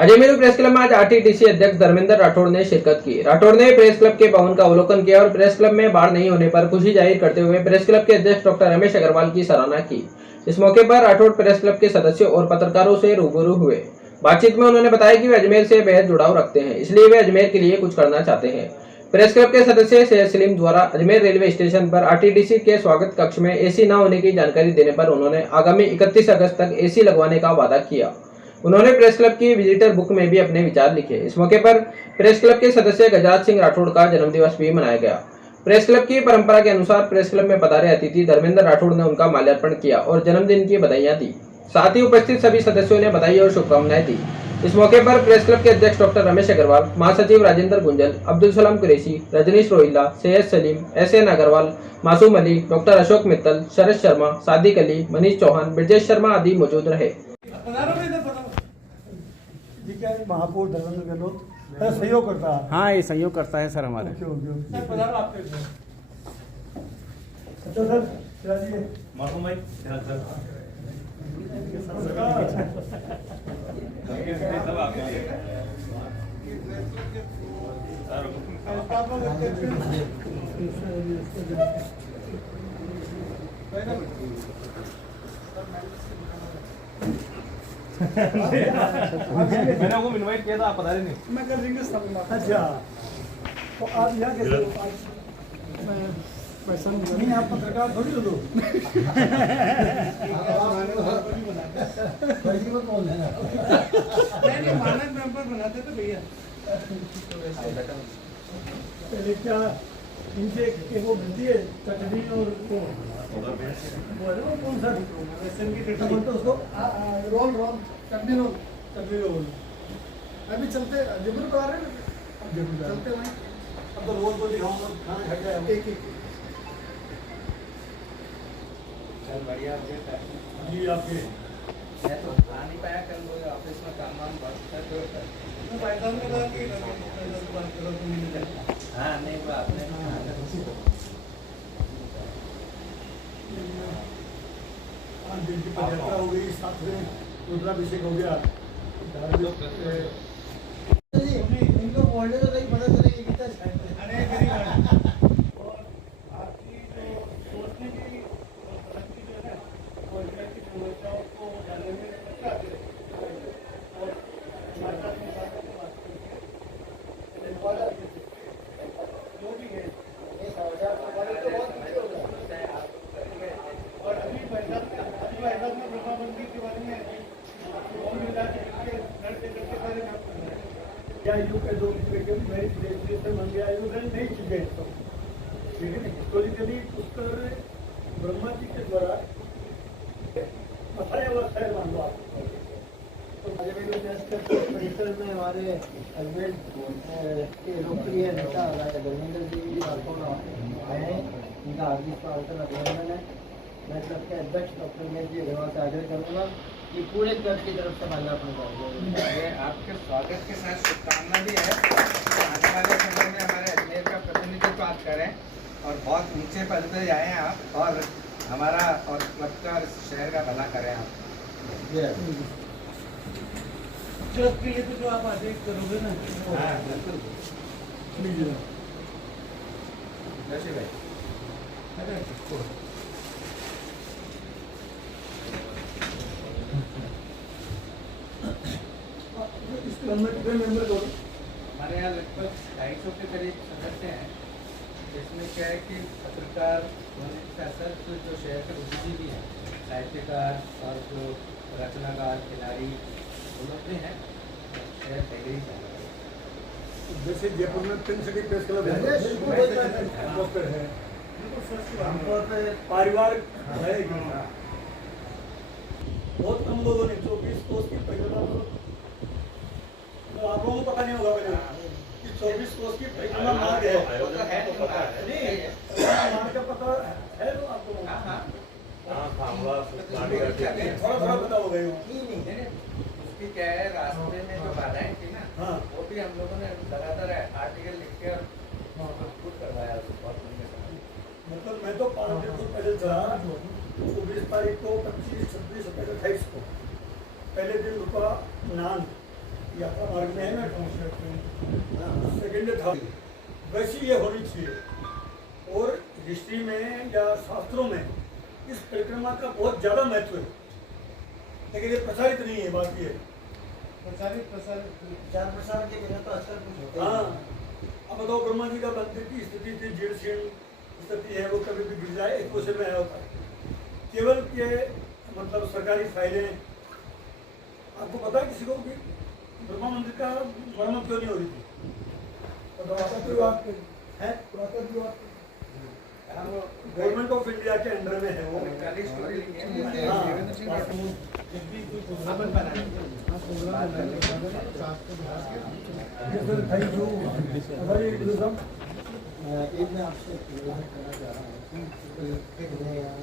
Ajmer press club में आज आरटीटीसी अध्यक्ष धर्मेंद्र राठौड़ ने शिरकत की। राठौड़ ने प्रेस क्लब के भवन का अवलोकन किया और प्रेस क्लब में बाढ़ नहीं होने पर खुशी जाहिर करते हुए प्रेस क्लब के अध्यक्ष डॉक्टर रमेश अग्रवाल की सराहना की। इस मौके पर राठौड़ प्रेस क्लब के सदस्यों और पत्रकारों से रूबरू हुए। बातचीत में उन्होंने बताया कि वे अजमेर से बेहद जुड़ाव रखते हैं, इसलिए वे अजमेर के लिए कुछ करना चाहते हैं। प्रेस क्लब के सदस्य सैयद सलीम द्वारा अजमेर रेलवे स्टेशन पर आरटीटीसी के स्वागत कक्ष में एसी न होने की जानकारी देने पर उन्होंने आगामी 31 अगस्त तक एसी लगवाने का वादा किया। उन्होंने प्रेस क्लब की विजिटर बुक में भी अपने विचार लिखे। इस मौके पर प्रेस क्लब के सदस्य गजराज सिंह राठौड़ का जन्मदिवस भी मनाया गया। प्रेस क्लब की परंपरा के अनुसार प्रेस क्लब में पधारे अतिथि धर्मेंद्र राठौड़ ने उनका माल्यार्पण किया और जन्मदिन की बधाइयां दी। साथ ही उपस्थित सभी सदस्यों ने बधाई और शुभकामनाएं दी। इस मौके पर प्रेस क्लब के अध्यक्ष डॉक्टर रमेश अग्रवाल, महासचिव राजेंद्र गुंजल, अब्दुल सलाम कुरैशी, रजनीश रोहिल्ला, सैयद सलीम, एसएन अग्रवाल, मासूम अली, डॉक्टर अशोक मित्तल, शरद शर्मा, सादिक अली, मनीष चौहान, ब्रजेश शर्मा आदि मौजूद रहे। महापौर धर्मेंद्र गहलोत सहयोग करता है। हाँ, ये सहयोग करता है सर हमारे। अच्छा सर, चलिए मासूम भाई सब आपके लिए मैंने उनको इनवाइट किया था, आप पता नहीं। मैं कर देंगे सब। अच्छा, तो आप यहाँ कैसे हो? पैसा नहीं, आप पत्रकार थोड़ी हो। नहीं, मानक मेंबर बनाते तो भैया पहले क्या इनसे एक वो मिलती है चटनी और वो कौन सा बोलते उसको रोल चटनी रोल अभी चलते जबूर को आ रहे हैं। चलते वहीं अब तो रोल को दिखाऊंगा, खाना खा जाए एक चल बढ़िया जी। आपके मैं तो आ नहीं पाया कल, वो ऑफिस में काम वाम बहुत हाँ नहीं बात नहीं। पदयात्रा हो गई, साथ में रुद्राभिषेक हो गया। इनको बोलने तो नहीं पता चले कि कितना नहीं चुके हैं, लेकिन हिस्टोरिकली उत्तर ब्रह्मा जी के द्वारा बताया हुआ शहर मान लो आप। परिसर में हमारे अजमेर के लोकप्रिय नेता धर्मेंद्र जी राठौड़ आए हैं, उनका हार्दिक स्वागत अभिनंदन है। मैं क्लब के अध्यक्ष डॉक्टर रमेश जी अग्रवाल से आग्रह करूँगा कि पूरे क्लब की तरफ से माल्यार्पण करेंगे। आपके स्वागत के साथ शुभकामना भी है। आने वाले समय में हमारे अजमेर का प्रतिनिधित्व आप करें और बहुत ऊंचे पद पे जाएं आप, और हमारा और क्लब का और शहर का भला करें आप। क्लब के लिए तो जो आप आदेश करोगे ना। हाँ बिल्कुल। जैसे भाई इस क्लब में कितने मेंबर हो? हमारे यहाँ लगभग 250 के करीब सदस्य हैं, जिसमें क्या है कि पत्रकार होने के साथ साथ जो शहर के बुद्धिजीवी हैं, साहित्यकार और जो रचनाकार खिलाड़ी, वो लोग भी हैं। शहर तहरीर जैसे जयपुर में पिंक सिटी प्रेस क्लब है, आमतौर पर पारिवारिक है। बहुत कम लोगों ने 24 कोस की परिक्रमा, तो आप लोगों को पता नहीं होगा कि 24 कोस की परिक्रमा मार्ग है। नहीं, मार्ग का पता है तो आपको? थोड़ा पता हो गई। उसकी क्या है, रास्ते में जो बाधाएं थी ना, वो भी हम लोगों ने लगातार आर्टिकल लिख के और करवाया। मतलब मैं तो 5 दिन पहले था, 24 तारीख को, 25, 26, 27, 28 को पहले दिन रुका नान यात्रा मार्ग में है ना सेकेंड थर्ड, वैसी ये होनी चाहिए। और हिस्ट्री में या शास्त्रों में इस परिक्रमा का बहुत ज़्यादा महत्व है, लेकिन ये प्रसारित नहीं है। बात ये प्रचार प्रसार के बिना तो असर कुछ होता हाँ, ही नहीं। अब बताओ ब्रह्मा जी का मंदिर की स्थिति थी, जीर्ण स्थिति है, वो कभी भी गिर जाए, एक दूसरे में आया होता है। केवल ये मतलब सरकारी फाइलें, आपको पता है किसी को कि ब्रह्मा मंदिर का मरम्मत क्यों नहीं हो रही थी? पुरातत्व विभाग है, पुरातत्व विभाग गवर्नमेंट ऑफ इंडिया के अंडर में है वो। Thank you. एक मैं आपसे निवेदन करना चाह रहा हूँ कि मैं यहाँ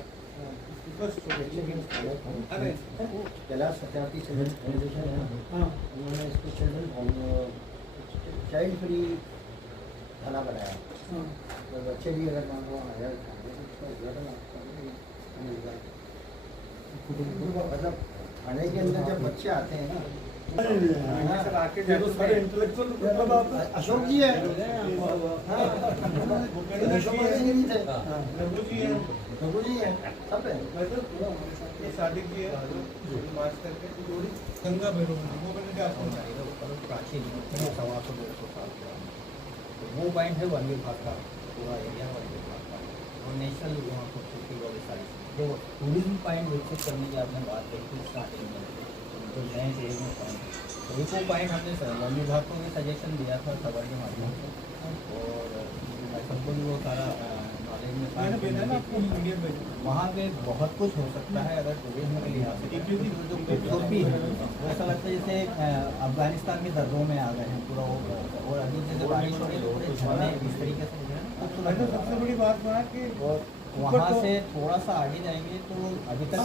कैलाश सत्यार्थी चिल्ड्रन फाउंडेशन है, उन्होंने इसको चिल्ड्रन चाइल्ड फ्री थाना बनाया। तो बच्चे भी अगर मान लो आया तो उसका उद्घाटन मतलब थाने के अंदर जब बच्चे आते हैं ना, अशोक जी है, अशोक जी नहीं थे, रघु जी है, सब है। सादिक जी है, मार्च करके गंगा भैरव वो मैंने क्या प्राचीन 125-150 साल तो वो पॉइंट है वन विभाग का, पूरा एरिया वन विभाग का, और नेशनल वहाँ खूबसूरती वाली सारी जो टूरिज्म पॉइंट विकसित करने की आपने बात कही थी स्टार्टिंग में, तो नए टूरिज्म पॉइंट, तो इको पॉइंट हमने वन विभाग को भी सजेशन दिया था खबर के माध्यम से, और सबको भी वो सारा नॉलेज में वहाँ पे बहुत कुछ हो सकता है अगर टूरिज्म के लिहाज से, क्योंकि जो खूबसूरती है वो ऐसा लगता है जैसे अफगानिस्तान की दर्रों में आ गए हैं पूरा, और अभी जैसे बारिश हो रही है पूरे झरने इस तरीके से खूबसूरत। सबसे बड़ी बात हुआ कि वहाँ से थोड़ा सा आगे जाएंगे तो अभी तक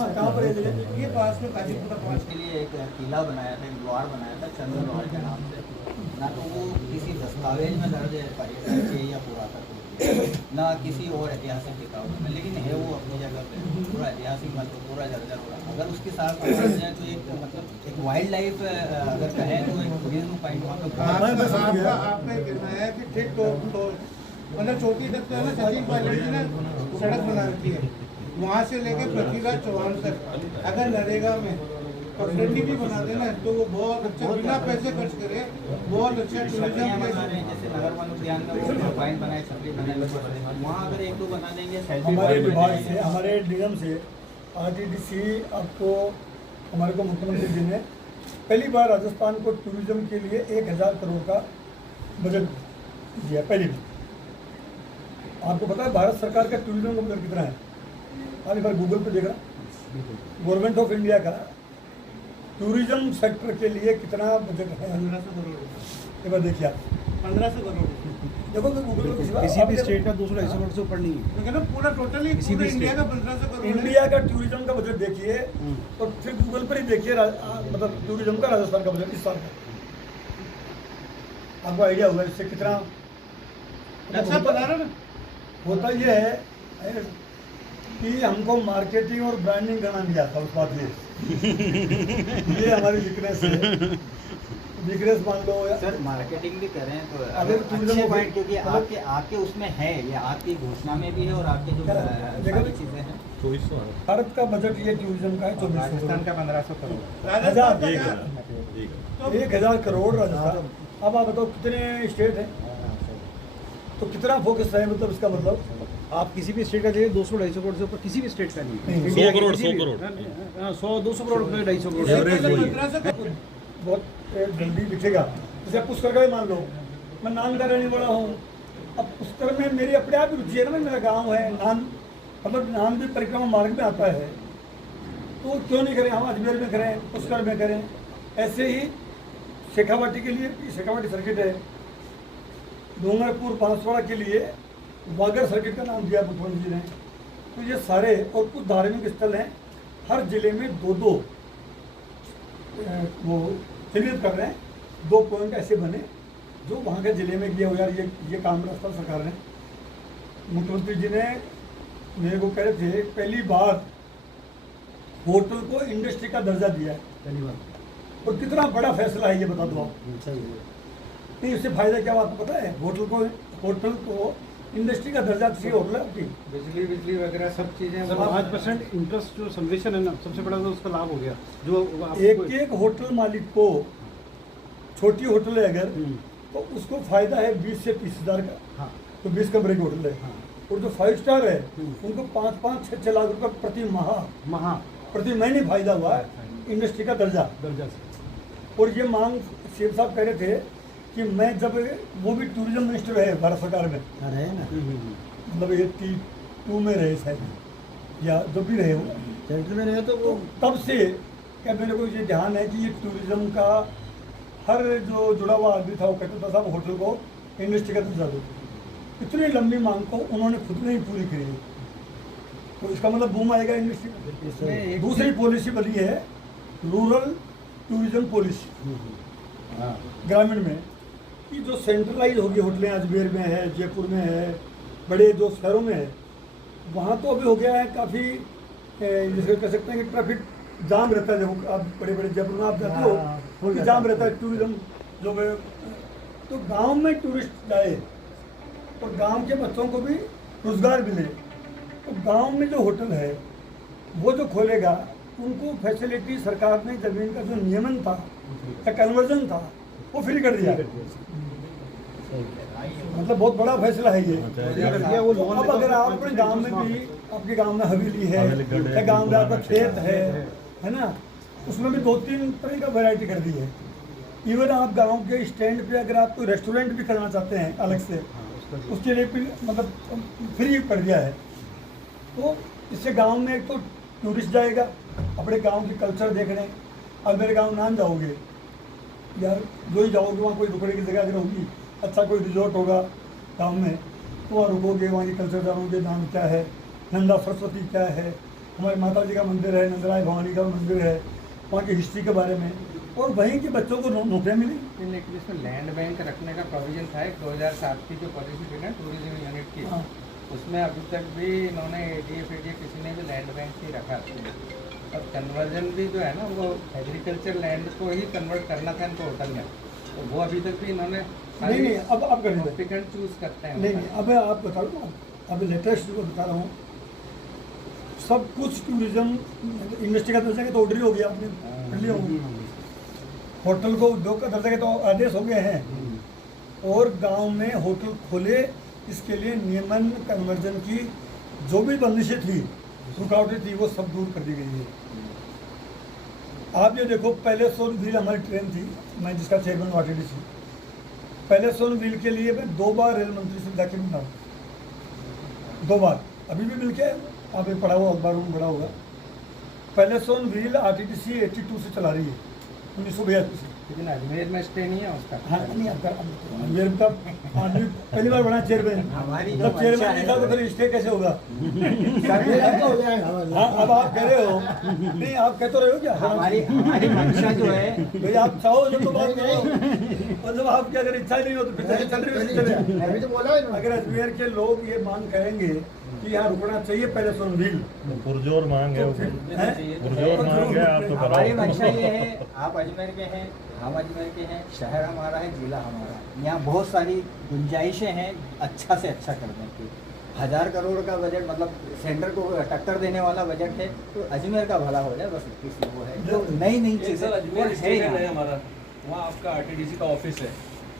ये पास में काजीपुर उसके लिए एक किला बनाया था, एक द्वार बनाया था चंद्र द्वार के नाम से, ना तो वो किसी दस्तावेज में दर्ज है पर्यटन के या पुरातत्व के, ना किसी और ऐतिहासिक किताब में, लेकिन है वो अपनी जगह पे पूरा ऐतिहासिक मतलब पूरा जर्जर हो रहा। अगर उसके साथ जाए तो एक मतलब एक वाइल्ड लाइफ अगर कहें तो एक टूरिज्म पॉइंट वहाँ पे आपका कहना है कि ठीक तो मतलब चौकी तक तो है ना, सचिन पायलट जी ने सड़क बना रखी है, वहाँ से लेके पृथ्वीराज चौहान तक अगर नरेगा में पगडंडी भी बना देना तो वो बहुत अच्छा, बिना पैसे खर्च करे बहुत अच्छा टूरिज्म प्लेस है। जैसे नगर वन उद्यान में वो पॉइंट बनाए, छतरी बनाए, वहाँ अगर एक दो बना देंगे हमारे विभाग से, हमारे निगम से RTDC आपको हमारे को मुख्यमंत्री जी ने पहली बार राजस्थान को टूरिज्म के लिए 1000 करोड़ का बजट दिया पहली बार। आपको पता है भारत सरकार का टूरिज्म का बजट कितना है? आज एक बार गूगल पे देखना, गवर्नमेंट ऑफ इंडिया का टूरिज्म सेक्टर के लिए कितना बजट है। 1500 करोड़, एक बार देखिए आप, 1500 करोड़। देखो तो गूगल पे किसी भी स्टेट का 200-250 करोड़ से ऊपर नहीं है। तो कहना पूरा टोटली पूरे इंडिया का 1500 करोड़ है। इंडिया का टूरिज्म का बजट देखिए और फिर गूगल पर ही देखिए मतलब टूरिज्म का राजस्थान का बजट इस साल का, आपको आइडिया होगा इससे कितना अच्छा बता रहा ना। होता ये है कि हमको मार्केटिंग और ब्रांडिंग करना नहीं आता, उस बात ये हमारी वीकनेस है। वीकनेस मान लो या सर मार्केटिंग भी करें तो अगर tourism अच्छे को- पॉइंट, क्योंकि आपके उसमें है, ये आपकी घोषणा में भी है और आपके जो देखो- सारी चीजें हैं। भारत का बजट ये टूरिज्म का है 2400 का 1500 करोड़, हजार राजस्थान का 1000 करोड़ राजस्थान। अब आप बताओ कितने स्टेट हैं तो कितना फोकस है, मतलब इसका मतलब आप किसी भी स्टेट का देखिए 200-250 करोड़ से ऊपर किसी भी स्टेट का नहीं है। नहीं, इंडिया 100 के करोड़, किसी भी- 100 करोड़। हाँ, 100-200 करोड़ में 250 करोड़ एवरेज एवरेज वही है। 1500 बहुत जल्दी दिखेगा। जैसे पुष्कर का ही मान लो, मैं नान का रहने वाला हूँ, अब पुष्कर में मेरी अपने आप ही रुचि है ना, मेरा गांव है नान, मतलब नान भी परिक्रमा मार्ग में आता है, तो क्यों नहीं करें, हम अजमेर में करें, पुष्कर में करें। ऐसे ही शेखावाटी के लिए शेखावाटी सर्किट है, डूंगरपुर बांसवाड़ा के लिए वागर सर्किट का नाम दिया मुख्यमंत्री जी ने। तो ये सारे और कुछ धार्मिक स्थल हैं, हर जिले में 2-2 वो चिन्हित कर रहे हैं, 2 पॉइंट ऐसे बने जो वहाँ के जिले में किया हो। यार ये काम रास्ता सरकार ने, मुख्यमंत्री जी ने मेरे को कह रहे थे पहली बार होटल को इंडस्ट्री का दर्जा दिया है, पहली बार और कितना बड़ा फैसला है ये बता दो आप। सही है। नहीं, इससे फायदा क्या आपको पता है? होटल को इंडस्ट्री का दर्जा चाहिए होटल है आपकी। बिजली वगैरह सब चीज़ें सर 5% इंटरेस्ट जो संवेशन है ना, सबसे बड़ा तो उसका लाभ हो गया जो एक होटल मालिक को, छोटी होटल है अगर तो उसको फायदा है 20 से 30 हज़ार का। हाँ। तो 20 कमरे की होटल है। हाँ। और जो 5 स्टार है उनको 5-5, 6-6 लाख रुपए प्रति महीने फायदा हुआ है इंडस्ट्री का दर्जा से। और ये मांग सीएम साहब कह रहे थे कि मैं जब, वो भी टूरिज्म मिनिस्टर है भारत सरकार में, रहे ना मतलब 82 में रहे शायद, या जब भी रहे हो, सेंटर में रहे तो तो वो तब से क्या मेरे को ये ध्यान है कि ये टूरिज्म का हर जो जुड़ा हुआ आदमी था वो कहता था साहब होटल को इंडस्ट्री का दर्जा दो। इतनी लंबी मांग को उन्होंने खुद ने ही पूरी करी है, तो इसका मतलब बूम आएगा इंडस्ट्री में। दूसरी पॉलिसी बनी है रूरल टूरिज्म पॉलिसी ग्रामीण में, कि जो सेंट्रलाइज होगी होटलें अजमेर में है, जयपुर में है, बड़े जो शहरों में है, वहाँ तो अभी हो गया है काफ़ी, जैसे कह सकते हैं कि ट्रैफिक जाम रहता है। जब आप बड़े जयपुर में आप जाते हो कि जाम रहता है टूरिज्म जो है, तो गांव में टूरिस्ट जाए और गांव के बच्चों को भी रोजगार मिले, तो गांव में जो होटल है वो जो खोलेगा उनको फैसिलिटी सरकार ने जमीन का जो नियमन था या कन्वर्जन था वो फ्री कर दिया। मतलब बहुत बड़ा फैसला है ये। तो अब अगर आप अपने गांव में भी, आपके गांव में हवेली है या गांव में आपका खेत है ना, उसमें भी 2-3 तरह का वैरायटी कर दी है। इवन आप गांव के स्टैंड पे अगर आप कोई रेस्टोरेंट भी करना चाहते हैं अलग से, उसके लिए भी मतलब फ्री कर दिया है। तो इससे गांव में एक तो टूरिस्ट जाएगा अपने गांव की कल्चर देखने। अब मेरे गांव नाम जाओगे यार, जो ही जाओगे वहाँ कोई रुकने की जगह अगर होगी, अच्छा कोई रिजॉर्ट होगा गांव में, तो वहाँ रुकोगे, वहाँ की कल्चर जानोगे, नाम क्या है, नंदा सरस्वती क्या है, हमारे माता जी का मंदिर है, नंदराय भवानी का मंदिर है, वहाँ की हिस्ट्री के बारे में, और वहीं के बच्चों को नौकरियाँ मिली। लेकिन इसमें लैंड बैंक रखने का प्रोविजन था। 2007 की जो पॉलिसी थी ना टूरिज्म यूनिट की, हाँ। उसमें अभी तक भी इन्होंने ADF किसी ने भी लैंड बैंक ही रखा। और कन्वर्जन भी जो है ना, वो एग्रीकल्चर लैंड को ही कन्वर्ट करना था इनको होटल में, तो वो अभी तक भी इन्होंने नहीं अब कर देंगे। टिकट चूज करते हैं। नहीं अब आप बता रहा हूँ, अब लेटेस्ट जो बता रहा हूँ, सब कुछ टूरिज्म इंडस्ट्री का दर्जा के तो ऑर्डर ही हो गया, आपने कर लिया होगा। होटल को उद्योग का दर्जा के तो आदेश हो गए हैं, और गांव में होटल खोले, इसके लिए नियमन कन्वर्जन की जो भी बंदिशें थी, रुकावटें थी, वो सब दूर कर दी गई है। आप ये देखो, पहले सोनभील हमारी ट्रेन थी, मैं जिसका चेयरमैन हूँ RTDC, पहले सोनभील के लिए मैं 2 बार रेल मंत्री से जाके मिला, 2 बार, अभी भी मिल के आप ये पढ़ा हुआ अखबार में बड़ा होगा। पहले सोनभील RTDC 82 से चला रही है, 1982 से। लेकिन अजमेर में स्टे नहीं है उसका। हाँ नहीं, अजमेर का आदमी पहली बार बना चेयरमैन, जब चेयरमैन नहीं था तो फिर स्टे कैसे होगा? हाँ, अब आप कह रहे हो, नहीं आप कह तो रहे हो क्या? हमारी मंशा जो है, भाई आप चाहो जब तो बात करो, और जब आपकी अगर इच्छा नहीं हो तो फिर चल रही अभी तो बोला है ना। अगर अजमेर के लोग ये मांग करेंगे कि यहाँ रुकना चाहिए पहले सोनभील, पुरजोर मांग है, पुरजोर मांग है, आप तो हमारी कराओ। मंशा ये है, आप अजमेर के हैं, हम अजमेर के हैं, शहर हमारा है, जिला हमारा है, यहाँ बहुत सारी गुंजाइशें हैं अच्छा से अच्छा करने की। 1000 करोड़ का बजट, मतलब सेंटर को टक्कर देने वाला बजट है, तो अजमेर का भला हो जाए बस, किसी वो है जो नई चीज़ें अजमेर है स्टेशन है यहाँ। हमारा, वहाँ आपका RTDC का ऑफिस है,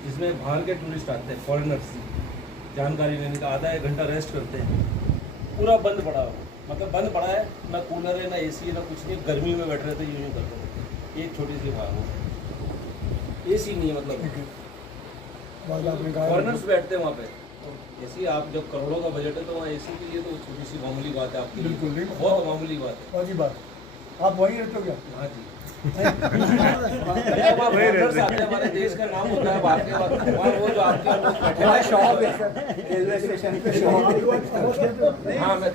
जिसमें बाहर के टूरिस्ट आते हैं, फॉरेनर्स, जानकारी लेने का, आधा 1 घंटा रेस्ट करते हैं। पूरा बंद पड़ा है, मतलब बंद पड़ा है, ना कूलर है, ना AC है, ना कुछ नहीं, गर्मी में बैठ रहे थे, यूँ करते थे। एक छोटी सी बात है, AC नहीं है, मतलब फॉरेनर्स बैठते हैं वहाँ पे। AC आप जब करोड़ों का बजट है तो वहाँ AC के लिए तो छोटी सी मामूली बात है आपके लिए, बिल्कुल बहुत मामूली बात है। वाजी बात, आप वहीं रहते हो क्या? हाँ जी। फॉरेनर्स आते हैं, हमारे देश का नाम होता है बाहर के बाद, वहाँ वो जो आपके लोग बैठे हमारा हैं, शॉप है सर, रेलवे स्टेशन पे शॉप है। हाँ मैं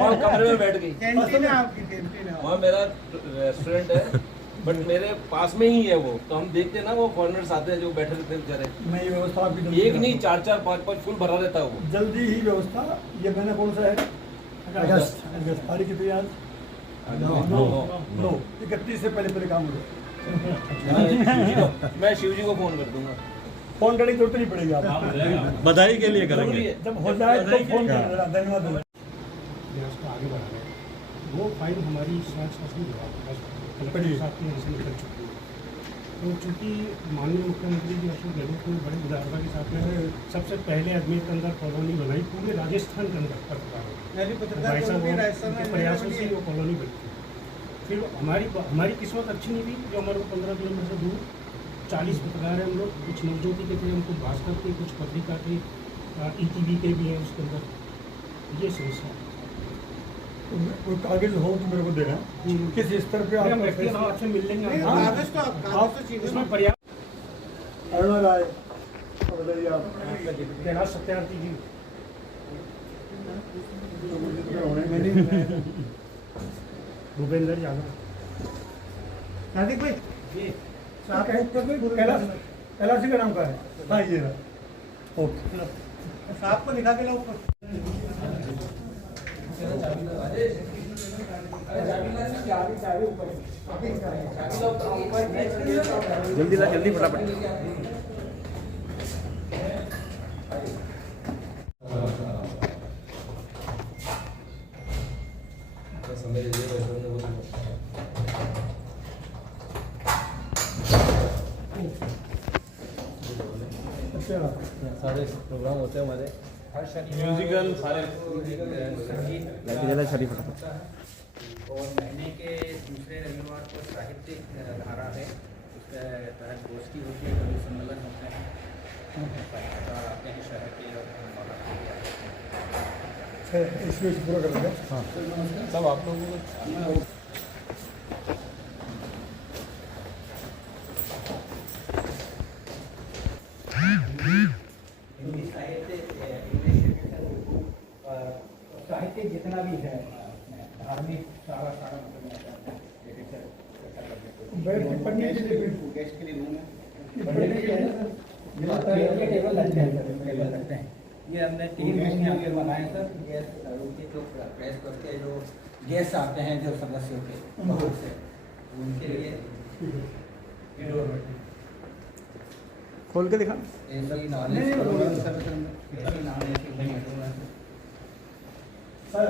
वहाँ कमरे में बैठ गई, कैंटीन है आपकी, कैंटीन है। वहाँ मेरा रेस्टोरेंट है, बट मेरे पास में ही है वो, तो हम देखते हैं ना, वो फॉरेनर्स आते हैं जो बैठे रहते हैं बेचारे, मैं ये व्यवस्था आपकी जल्दी एक नहीं 4-4, 5-5 फुल भरा रहता है वो। जल्दी ही व्यवस्था, ये मैंने कौन सा है? अगस्त तारीख कितनी आज? नो 31 से पहले काम हो जाए। मैं शिव जी को फोन कर दूंगा। फोन करने की जरूरत नहीं पड़ेगी आप बधाई के लिए करेंगे। जब हो जाए तो फोन कर देना। धन्यवाद। प्रयास को आगे बढ़ाना है। वो फाइल हमारी समाज शासन विभाग के पास निकल चुकी है। तो चूँकि माननीय मुख्यमंत्री जी अशोक गहलोत ने बड़ी उदारता के साथ में सबसे पहले अजमेर के अंदर कॉलोनी बनाई, पूरे राजस्थान के अंदर भाई साहब के प्रयासों से वो कॉलोनी बनी थी। फिर हमारी किस्मत अच्छी नहीं थी जो हमारे 15 किलोमीटर से दूर 40 पत्रकार हैं हम लोग, कुछ नवज्योति के थे, हम कुछ भास्कर के, कुछ पत्रिका के, ETV के भी हैं उसके अंदर। ये समस्या कोई कागज हो तो मेरे को देना। किस स्तर पे हम आप आपसे मिल लेंगे। इसमें पर्याप्त अरुणा राय बताइए आप कैलाश सत्यार्थी जी, भूपेंद्र यादव, हार्दिक भाई कैलाश जी का नाम क्या है? हाँ ये रहा। ओके साहब को लिखा के लाओ ऊपर। जल्दी ला, जल्दी फटाफट। सारे प्रोग्राम होते हैं हमारे हर शनिवार म्यूजिकल सारे संगीत और महीने के दूसरे रविवार को साहित्यिक धारा है, उसके तहत गोष्ठी होती है, कवि सम्मेलन होते हैं अपने शहर के और इसमें पूरा कर देंगे। हाँ सब आप लोगों को साहित्य जितना भी है धार्मिक सारा गेस्ट के लिए रूम टेबल लगते हैं। ये हमने 3 रूम यहाँ पे बनाए सर। गेस्ट उनके जो प्रेस करके जो गेस्ट आते हैं जो सदस्यों के बाहर से उनके लिए खोल के दिखा। ऐसी नॉलेज सर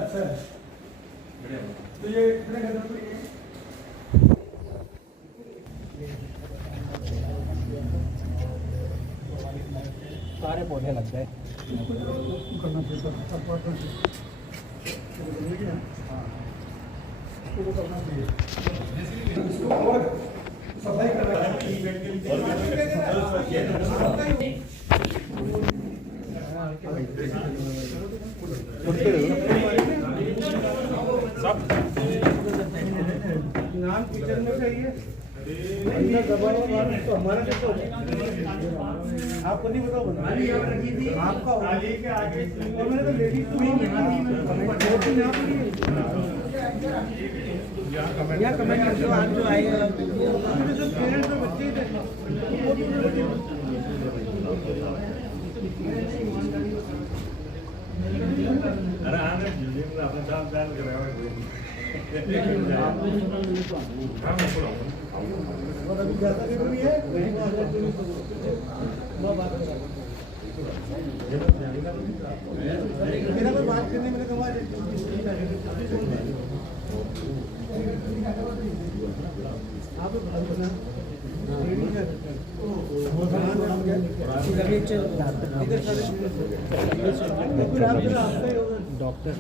तो ये कितने घंटे में ये सारे पौधे लग गए। करना चाहिए इसको करना चाहिए। सफाई करना नाम किचन में चाहिए तो हमारा आपको नहीं बताओ आपका मैंने तो लेडीज यहाँ कमेंट जो आज जो आए पेरेंट्स और बच्चे अरे आने आपने साथ जान कर रहा और अभी ज्यादा जरूरी है मेरा कोई बात करने में कमा आप डॉक्टर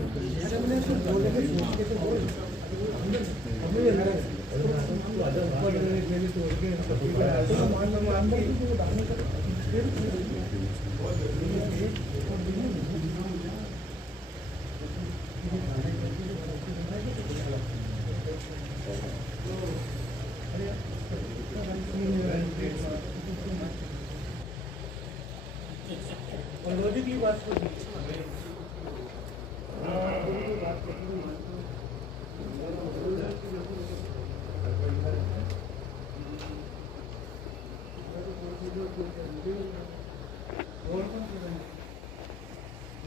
मोदी की बात को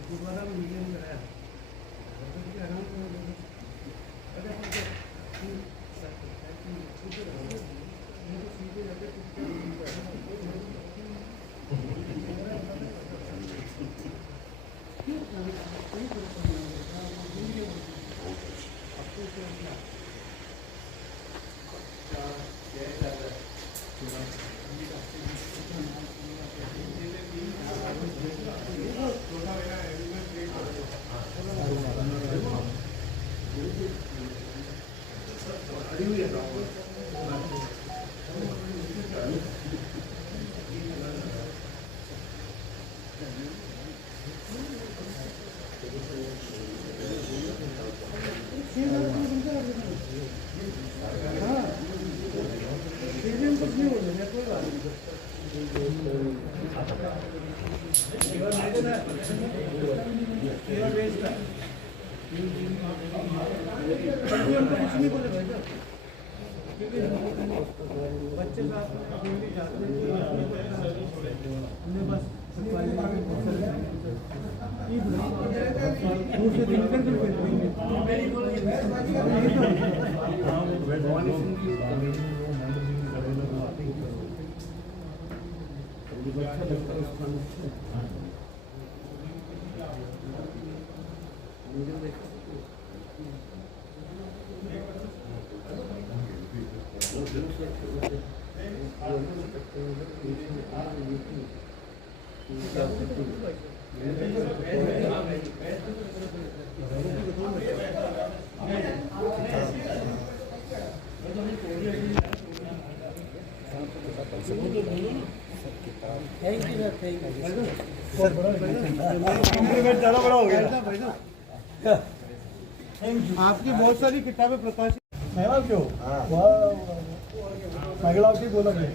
दोबारा मीडियम में आया बच्चे साथ में जाते हैं बस कॉम्प्लीमेंट ज़्यादा बड़ा हो गया। आपकी बहुत सारी किताबें प्रकाशित महवाल क्यों महिलाओं की बोला गया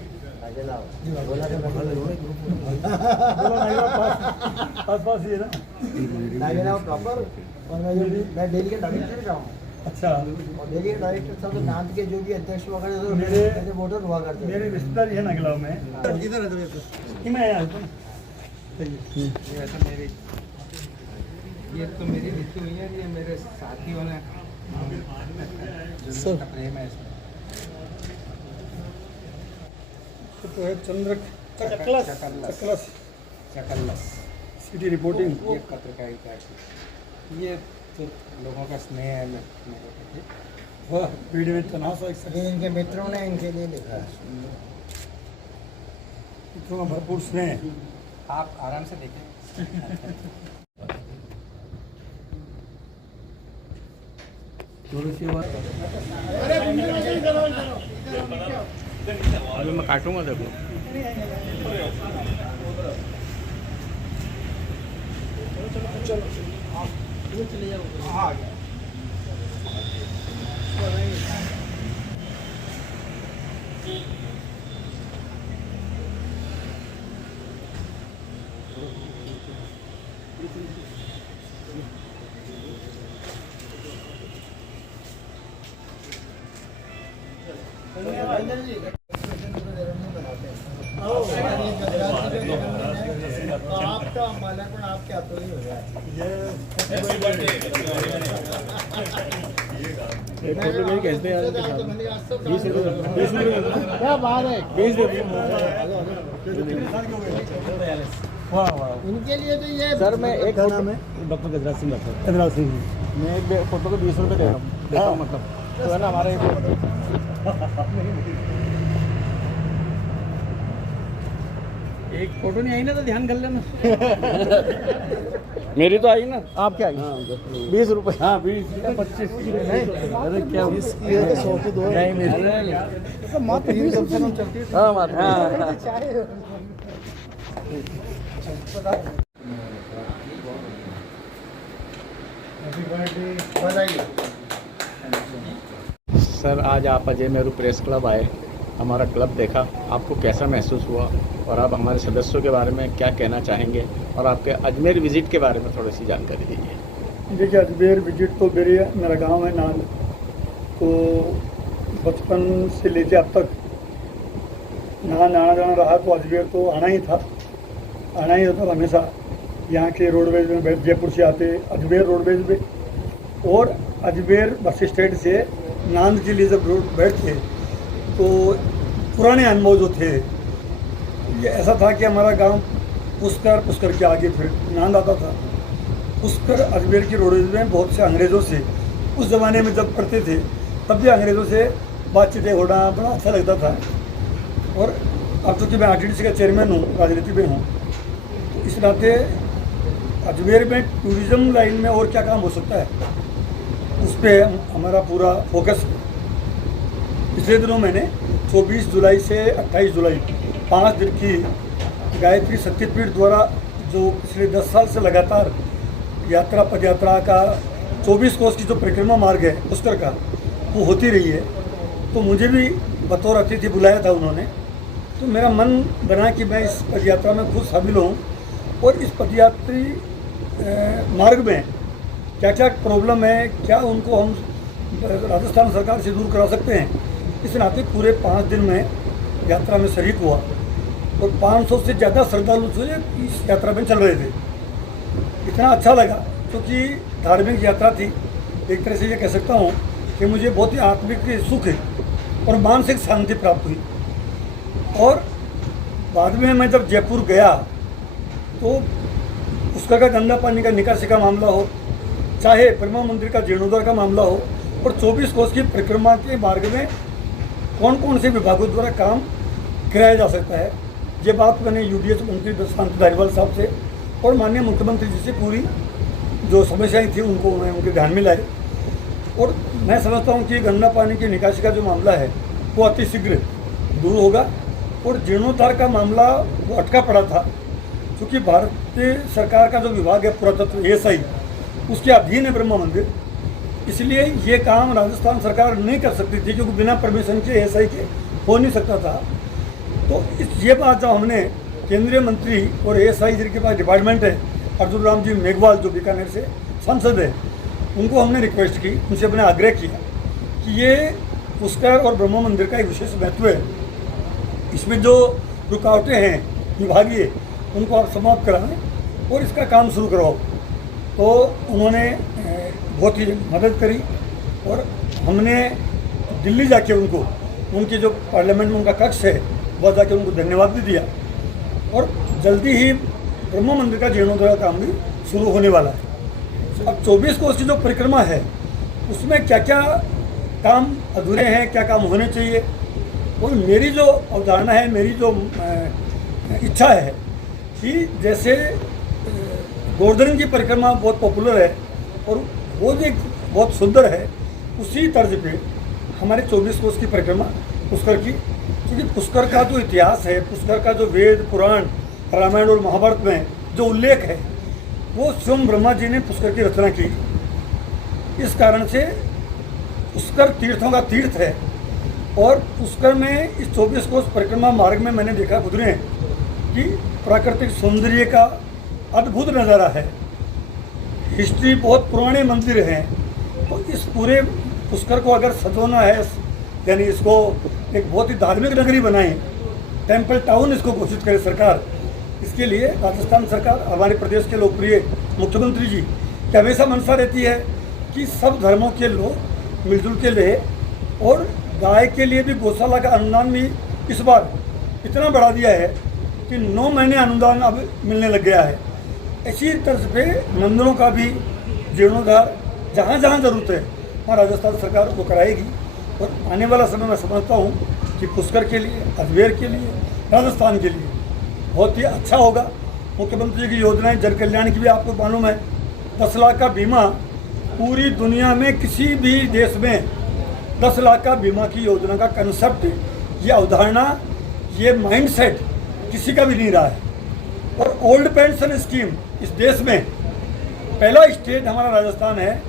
पास ही है ना नागेलाव प्रॉपर और मैं डेली का डायरेक्टर रहा हूँ। अच्छा और डेली का डायरेक्टर था तो नांद के जो भी अध्यक्ष वगैरह थे मेरे वोटर हुआ करते थे। मेरे रिश्तेदार है नागेलाव में किधर है कि मैं आया था ऐसा मेरी ये तो मेरी ऋतु हुई है, ये मेरे साथियों ने सर प्रेम है इसमें। तो है चंद्र चकलस चकल्लस सिटी रिपोर्टिंग ये पत्रकारिता की ये तो लोगों का स्नेह है मेरे प्रति। वाह वीडियो में तनाव सा ये इनके मित्रों ने इनके लिए लिखा है। इतना भरपूर स्नेह आप आराम से देखें। अभी मैं काटूंगा देखो। आपका माल्यार्पण आपके हाथों ही हो गया क्या बात है 20 वाह वाह इनके लिए तो ये सर मैं एक क्या नाम है डॉक्टर गजराज सिंह डॉक्टर गजराज सिंह मैं एक फोटो को 20 रुपये दे रहा हूँ देता हूँ मतलब तो है ना हमारे एक फोटो नहीं आई ना तो ध्यान कर लेना। मेरी तो आई ना आपके आई 20 रुपये हाँ 20 25 अरे क्या 20 की है तो 100 की दो नहीं मेरी मात्र 20 कम से कम चलती है। हाँ मात्र सर आज आप अजय नेहरू प्रेस क्लब आए, हमारा क्लब देखा, आपको कैसा महसूस हुआ और आप हमारे सदस्यों के बारे में क्या कहना चाहेंगे और आपके अजमेर विजिट के बारे में थोड़ी सी जानकारी दीजिए। देखिए अजमेर विजिट तो मेरा गांव है नांद, तो बचपन से लेके अब तक नांद आना जाना रहा, तो अजमेर तो आना ही होता हमेशा। यहाँ के रोडवेज में जयपुर से आते अजमेर रोडवेज में, और अजमेर बस स्टैंड से नांद के लिए जब रोड बैठते तो पुराने अनुभव जो थे, ये ऐसा था कि हमारा गांव पुष्कर के आगे फिर नांद आता था। पुष्कर अजमेर की रोडवेज में बहुत से अंग्रेज़ों से उस ज़माने में जब करते थे तब भी अंग्रेज़ों से बातचीतें होना बड़ा अच्छा लगता था। और अब चूँकि मैं आरटीडीसी का चेयरमैन हूँ, राजनीति में हूँ, तो इस नाते अजमेर में टूरिज़्म लाइन में और क्या काम हो सकता है उस पर हमारा पूरा फोकस है। पिछले दिनों मैंने 24 जुलाई से 28 जुलाई 5 दिन की गायत्री शक्तिपीठ द्वारा जो पिछले 10 साल से लगातार यात्रा पदयात्रा का 24 कोस की जो परिक्रमा मार्ग है पुष्कर का वो होती रही है, तो मुझे भी बतौर अतिथि बुलाया था उन्होंने। तो मेरा मन बना कि मैं इस पदयात्रा में खुद शामिल हूँ और इस पदयात्री मार्ग में क्या क्या प्रॉब्लम है, क्या उनको हम राजस्थान सरकार से दूर करा सकते हैं। इस नाते पूरे 5 दिन में यात्रा में शरीक हुआ और 500 से ज़्यादा श्रद्धालु जो इस यात्रा में चल रहे थे। इतना अच्छा लगा क्योंकि धार्मिक यात्रा थी, एक तरह से ये कह सकता हूँ कि मुझे बहुत ही आत्मिक सुख और मानसिक शांति प्राप्त हुई। और बाद में मैं जब जयपुर गया तो उसका गंदा पानी का निकासी का मामला हो, चाहे ब्रह्मा मंदिर का जीर्णोद्धार का मामला हो, और 24 कोस की परिक्रमा के मार्ग में कौन कौन से विभागों द्वारा काम कराया जा सकता है, ये बात मैंने यूडीएच मंत्री दशकांत धारीवाल साहब से और माननीय मुख्यमंत्री जी से पूरी जो समस्याएं थी उनको मैं उनके ध्यान में लाए। और मैं समझता हूँ कि गंदा पानी की निकासी का जो मामला है वो अतिशीघ्र दूर होगा। और जीर्णोद्धार का मामला वो अटका पड़ा था क्योंकि भारतीय सरकार का जो विभाग है पुरातत्व एएसआई, उसके अधीन है ब्रह्मा मंदिर, इसलिए ये काम राजस्थान सरकार नहीं कर सकती थी क्योंकि बिना परमिशन के एएसआई के हो नहीं सकता था। तो ये बात जब हमने केंद्रीय मंत्री और एएसआई जिनके पास डिपार्टमेंट है अर्जुन राम जी मेघवाल जो बीकानेर से सांसद है, उनको हमने रिक्वेस्ट की, उनसे अपने आग्रह किया कि ये पुष्कर और ब्रह्मा मंदिर का एक विशेष महत्व है, इसमें जो रुकावटें हैं विभागीय उनको आप समाप्त कराएं और इसका काम शुरू करवाओ। तो उन्होंने बहुत ही मदद करी और हमने दिल्ली जाके उनको उनके जो पार्लियामेंट में उनका कक्ष है वह जाके उनको धन्यवाद भी दिया। और जल्दी ही ब्रह्मा मंदिर का जीर्णोद्धार का काम भी शुरू होने वाला है। अब 24 कोस की जो परिक्रमा है उसमें क्या क्या काम अधूरे हैं, क्या काम होने चाहिए, और मेरी जो अवधारणा है, मेरी जो इच्छा है कि जैसे गोवर्धन की परिक्रमा बहुत पॉपुलर है और वो भी बहुत सुंदर है, उसी तर्ज पे हमारे 24 कोस की परिक्रमा पुष्कर की, क्योंकि पुष्कर का जो इतिहास है, पुष्कर का जो वेद पुराण रामायण और महाभारत में जो उल्लेख है वो स्वयं ब्रह्मा जी ने पुष्कर की रचना की। इस कारण से पुष्कर तीर्थों का तीर्थ है। और पुष्कर में इस 24 कोस परिक्रमा मार्ग में मैंने देखा गुजरे कि प्राकृतिक सौंदर्य का अद्भुत नज़ारा है, हिस्ट्री बहुत पुराने मंदिर हैं। तो इस पूरे पुष्कर को अगर सजोना है, यानी इसको एक बहुत ही धार्मिक नगरी बनाएं, टेम्पल टाउन इसको घोषित करे सरकार, इसके लिए राजस्थान सरकार, हमारे प्रदेश के लोकप्रिय मुख्यमंत्री जी की हमेशा मंशा रहती है कि सब धर्मों के लोग मिलजुल के रहे। और गाय के लिए भी गौशाला का अनुदान भी इस बार इतना बढ़ा दिया है कि 9 महीने अनुदान अब मिलने लग गया है। इसी तर्ज पे मंदिरों का भी जीर्णोद्धार जहाँ जहाँ ज़रूरत है वहाँ राजस्थान सरकार को कराएगी। और आने वाला समय मैं समझता हूँ कि पुष्कर के लिए, अजमेर के लिए, राजस्थान के लिए बहुत ही अच्छा होगा। मुख्यमंत्री जी की योजनाएं जन कल्याण की भी आपको मालूम है, 10 लाख का बीमा पूरी दुनिया में किसी भी देश में 10 लाख का बीमा की योजना का कंसेप्ट, ये अवधारणा, ये माइंडसेट किसी का भी नहीं रहा है। और ओल्ड पेंशन स्कीम इस देश में पहला स्टेट हमारा राजस्थान है।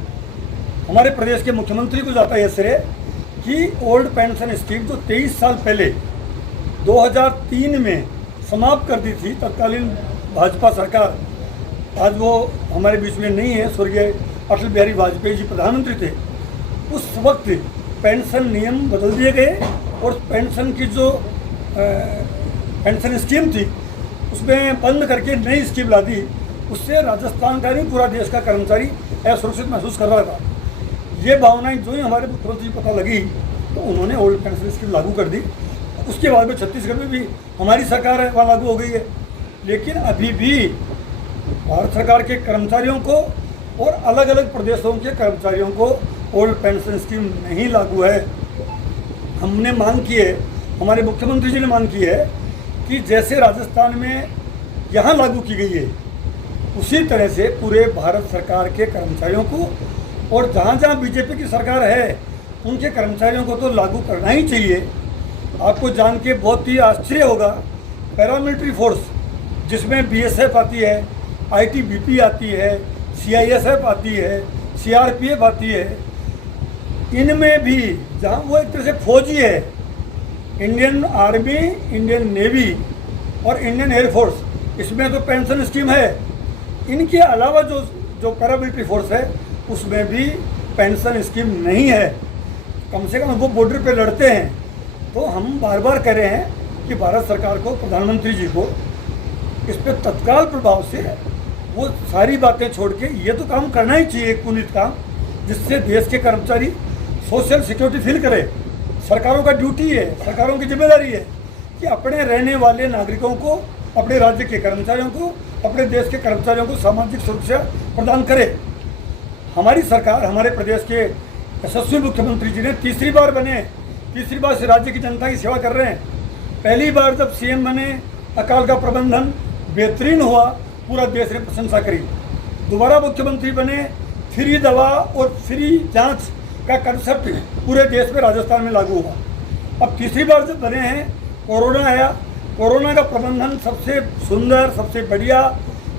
हमारे प्रदेश के मुख्यमंत्री को जाता है यह श्रेय कि ओल्ड पेंशन स्कीम जो 23 साल पहले 2003 में समाप्त कर दी थी तत्कालीन भाजपा सरकार, आज वो हमारे बीच में नहीं है, स्वर्गीय अटल बिहारी वाजपेयी जी प्रधानमंत्री थे। उस वक्त पेंशन नियम बदल दिए गए और पेंशन की जो पेंशन स्कीम थी उसमें बंद करके नई स्कीम ला दी। उससे राजस्थान का नहीं पूरा देश का कर्मचारी असुरक्षित महसूस कर रहा था। ये भावनाएं जो ही हमारे मुख्यमंत्री को पता लगी तो उन्होंने ओल्ड पेंशन स्कीम लागू कर दी। उसके बाद में छत्तीसगढ़ में भी हमारी सरकार है वहाँ लागू हो गई है। लेकिन अभी भी भारत सरकार के कर्मचारियों को और अलग अलग प्रदेशों के कर्मचारियों को ओल्ड पेंशन स्कीम नहीं लागू है। हमने मांग की है, हमारे मुख्यमंत्री जी ने मांग की है कि जैसे राजस्थान में यहाँ लागू की गई है उसी तरह से पूरे भारत सरकार के कर्मचारियों को, और जहाँ जहाँ बीजेपी की सरकार है उनके कर्मचारियों को तो लागू करना ही चाहिए। आपको जान के बहुत ही आश्चर्य होगा, पैरामिलिट्री फोर्स जिसमें बीएसएफ आती है, आईटीबीपी आती है, सीआईएसएफ आती है, सीआरपीएफ आती है, इनमें भी जहाँ वो एक तरह से फौजी है, इंडियन आर्मी, इंडियन नेवी और इंडियन एयरफोर्स, इसमें तो पेंशन स्कीम है। इनके अलावा जो पैरामिलिट्री फोर्स है उसमें भी पेंशन स्कीम नहीं है। कम से कम वो बॉर्डर पे लड़ते हैं। तो हम बार बार कह रहे हैं कि भारत सरकार को, प्रधानमंत्री जी को इस पर तत्काल प्रभाव से वो सारी बातें छोड़ के ये तो काम करना ही चाहिए, एक पुनीत काम, जिससे देश के कर्मचारी सोशल सिक्योरिटी फील करे। सरकारों का ड्यूटी है, सरकारों की जिम्मेदारी है कि अपने रहने वाले नागरिकों को, अपने राज्य के कर्मचारियों को, अपने देश के कर्मचारियों को सामाजिक सुरक्षा प्रदान करे। हमारी सरकार, हमारे प्रदेश के यशस्वी मुख्यमंत्री जी ने तीसरी बार से राज्य की जनता की सेवा कर रहे हैं। पहली बार जब सीएम बने, अकाल का प्रबंधन बेहतरीन हुआ, पूरा देश ने प्रशंसा करी। दोबारा मुख्यमंत्री बने, फ्री दवा और फ्री जांच का कंसेप्ट पूरे देश में, राजस्थान में लागू हुआ। अब तीसरी बार जब बने हैं, कोरोना आया, कोरोना का प्रबंधन सबसे सुंदर, सबसे बढ़िया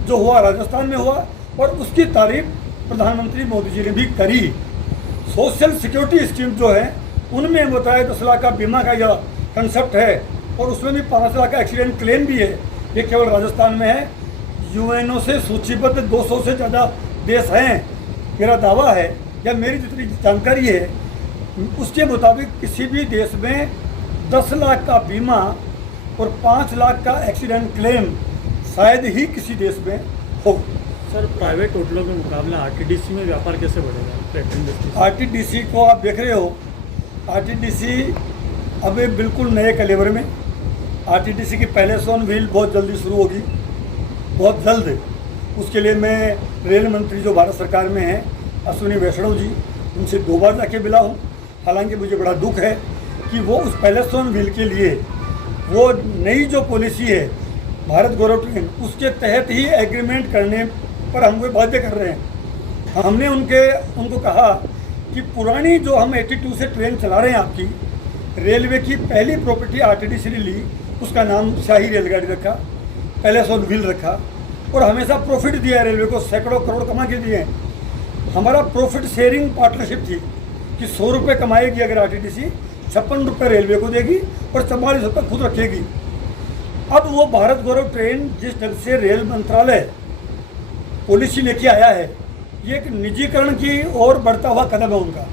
जो हुआ राजस्थान में हुआ, और उसकी तारीफ प्रधानमंत्री मोदी जी ने भी करी। सोशल सिक्योरिटी स्कीम जो है उनमें बताया 10 लाख का बीमा का यह कंसेप्ट है, और उसमें भी 5 लाख का एक्सीडेंट क्लेम भी है। ये केवल राजस्थान में है। यूएनओ से सूचीबद्ध 200 से ज़्यादा देश हैं। मेरा दावा है या मेरी जितनी जानकारी है उसके मुताबिक किसी भी देश में 10 लाख का बीमा और 5 लाख का एक्सीडेंट क्लेम शायद ही किसी देश में हो। सर, प्राइवेट होटलों के मुकाबले आरटीडीसी में व्यापार कैसे बढ़ेगा? आरटीडीसी को आप देख रहे हो, आरटीडीसी अब बिल्कुल नए कलेवर में। आरटीडीसी की पैलेस ऑन व्हील बहुत जल्दी शुरू होगी, बहुत जल्द। उसके लिए मैं रेल मंत्री जो भारत सरकार में हैं, अश्विनी वैष्णव जी, उनसे 2 बार जाके मिला हूँ। हालांकि मुझे बड़ा दुख है कि वो उस पैलेस ऑन व्हील के लिए वो नई जो पॉलिसी है भारत गौरव ट्रेन, उसके तहत ही एग्रीमेंट करने पर हम वो बाध्य कर रहे हैं। हमने उनको कहा कि पुरानी जो हम 82 से ट्रेन चला रहे हैं आपकी, रेलवे की पहली प्रॉपर्टी आरटीडीसी ने ली, उसका नाम शाही रेलगाड़ी रखा, पैलेस ऑन व्हील रखा, और हमेशा प्रॉफिट दिया रेलवे को, सैकड़ों करोड़ कमा के दिए हैं। हमारा प्रॉफिट शेयरिंग पार्टनरशिप थी कि 100 रुपये कमाएगी अगर आरटीडीसी, 56 रुपये रेलवे को देगी और 44 रुपये खुद रखेगी। अब वो भारत गौरव ट्रेन जिस ढंग से रेल मंत्रालय पॉलिसी लेके आया है, ये एक निजीकरण की ओर बढ़ता हुआ कदम है उनका।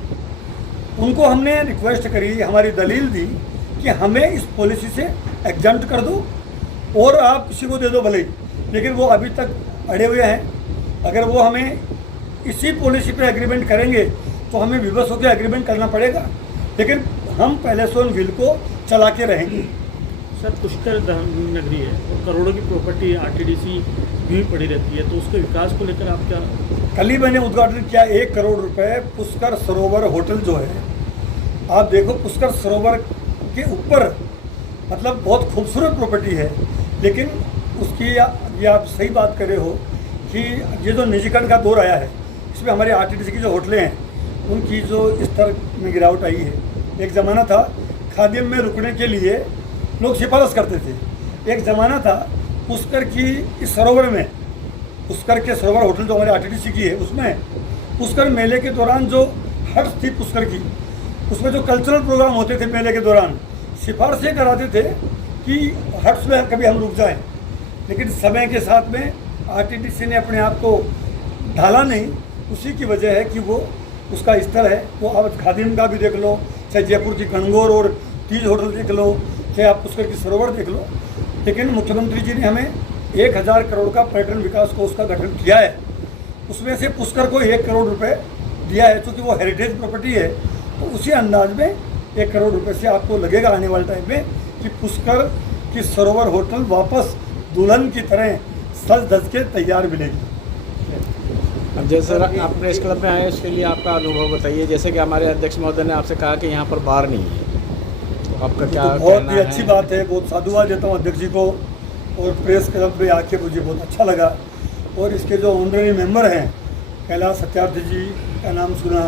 उनको हमने रिक्वेस्ट करी, हमारी दलील दी कि हमें इस पॉलिसी से एग्जम्प्ट कर दो और आप किसी को दे दो भले ही, लेकिन वो अभी तक अड़े हुए हैं। अगर वो हमें इसी पॉलिसी पे एग्रीमेंट करेंगे तो हमें विवश होकर एग्रीमेंट करना पड़ेगा, लेकिन हम पैलेस ऑन व्हील को चला के रहेंगे। सर, पुष्कर नगरी है और करोड़ों की प्रॉपर्टी आरटीडीसी यूँ ही पड़ी रहती है, तो उसके विकास को लेकर आप क्या? कल ही मैंने उद्घाटन किया, 1 करोड़ रुपए पुष्कर सरोवर होटल जो है, आप देखो पुष्कर सरोवर के ऊपर, मतलब बहुत खूबसूरत प्रॉपर्टी है, लेकिन उसकी ये आप सही बात कर रहे हो कि ये जो निजीकरण का दौर आया है, इसमें हमारे आरटीडीसी की जो होटलें हैं उनकी जो स्तर में गिरावट आई है। एक ज़माना था खादिम में रुकने के लिए लोग सिफारिश करते थे। एक ज़माना था पुष्कर की इस सरोवर में, पुष्कर के सरोवर होटल जो हमारे आरटीडीसी की है, उसमें पुष्कर मेले के दौरान जो हट्स थी पुष्कर की, उसमें जो कल्चरल प्रोग्राम होते थे मेले के दौरान, सिफारिशें कराते थे कि हट्स में कभी हम रुक जाएं। लेकिन समय के साथ में आरटीडीसी ने अपने आप को ढाला नहीं, उसी की वजह है कि वो उसका स्तर है। वो आप खादिम का भी देख लो, चाहे जयपुर की गणगौर और तीज होटल देख लो, चाहे आप पुष्कर की सरोवर देख लो, लेकिन मुख्यमंत्री जी ने हमें 1000 करोड़ का पर्यटन विकास कोष का गठन किया है। उसमें से पुष्कर को 1 करोड़ रुपए दिया है, क्योंकि वो हेरिटेज प्रॉपर्टी है। तो उसी अंदाज में 1 करोड़ रुपए से आपको लगेगा आने वाले टाइम में कि पुष्कर की सरोवर होटल वापस दुल्हन की तरह सज धज के तैयार मिलेगी। अब जैसे आप प्रेस क्लब में आए, उसके लिए आपका अनुभव बताइए। जैसे कि हमारे अध्यक्ष महोदय ने आपसे कहा कि यहाँ पर बार नहीं है, तो आपका क्या बहुत कहना ही अच्छी है? बात है, बहुत साधुवाद देता हूँ अध्यक्ष जी को। और प्रेस क्लब में आके मुझे बहुत अच्छा लगा। और इसके जो ऑनररी मेंबर हैं, कैलाश सत्यार्थी जी का नाम सुना,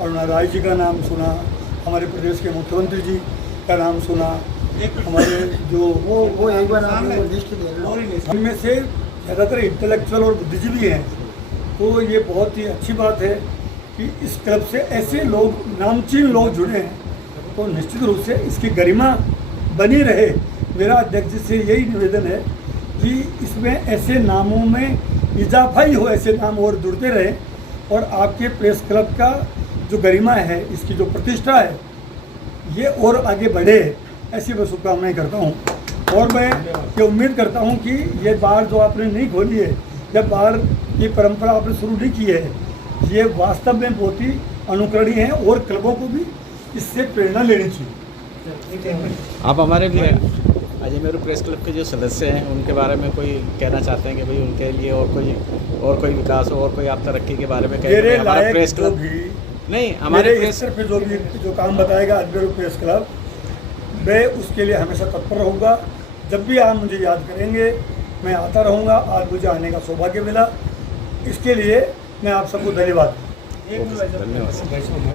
अरुणा राय जी का नाम सुना, हमारे प्रदेश के मुख्यमंत्री जी का नाम सुना, हमारे जो वो एक बार आप लोगों को लिस्ट दे लो। इनमें से ज़्यादातर इंटेलेक्चुअल और बुद्धिजीवी हैं। तो ये बहुत ही अच्छी बात है कि इस क्लब से ऐसे लोग, नामचीन लोग जुड़े हैं, तो निश्चित रूप से इसकी गरिमा बनी रहे। मेरा अध्यक्ष जी से यही निवेदन है कि इसमें ऐसे नामों में इजाफा ही हो, ऐसे नाम और जुड़ते रहे और आपके प्रेस क्लब का जो गरिमा है, इसकी जो प्रतिष्ठा है, ये और आगे बढ़े, ऐसी मैं शुभकामनाएं करता हूँ। और मैं ये उम्मीद करता हूँ कि ये बार जो आपने नहीं खोली है, जब बार ये परंपरा आपने शुरू नहीं की है, ये वास्तव में बहुत ही अनुकरणीय है और क्लबों को भी इससे प्रेरणा लेनी चाहिए। आप हमारे भी अजमेर प्रेस क्लब के जो सदस्य हैं, उनके बारे में कोई कहना चाहते हैं कि भाई उनके लिए और कोई विकास हो, और कोई आप तरक्की के बारे में कहें? मेरे हमारा लायक प्रेस जो क्लब भी नहीं, हमारे प्रेस स्तर पे जो काम बताएगा अजमेर प्रेस क्लब, मैं उसके लिए हमेशा तत्पर रहूँगा। जब भी आप मुझे याद करेंगे, मैं आता रहूँगा। आज मुझे आने का सौभाग्य मिला, इसके लिए मैं आप सबको धन्यवाद। धन्यवाद।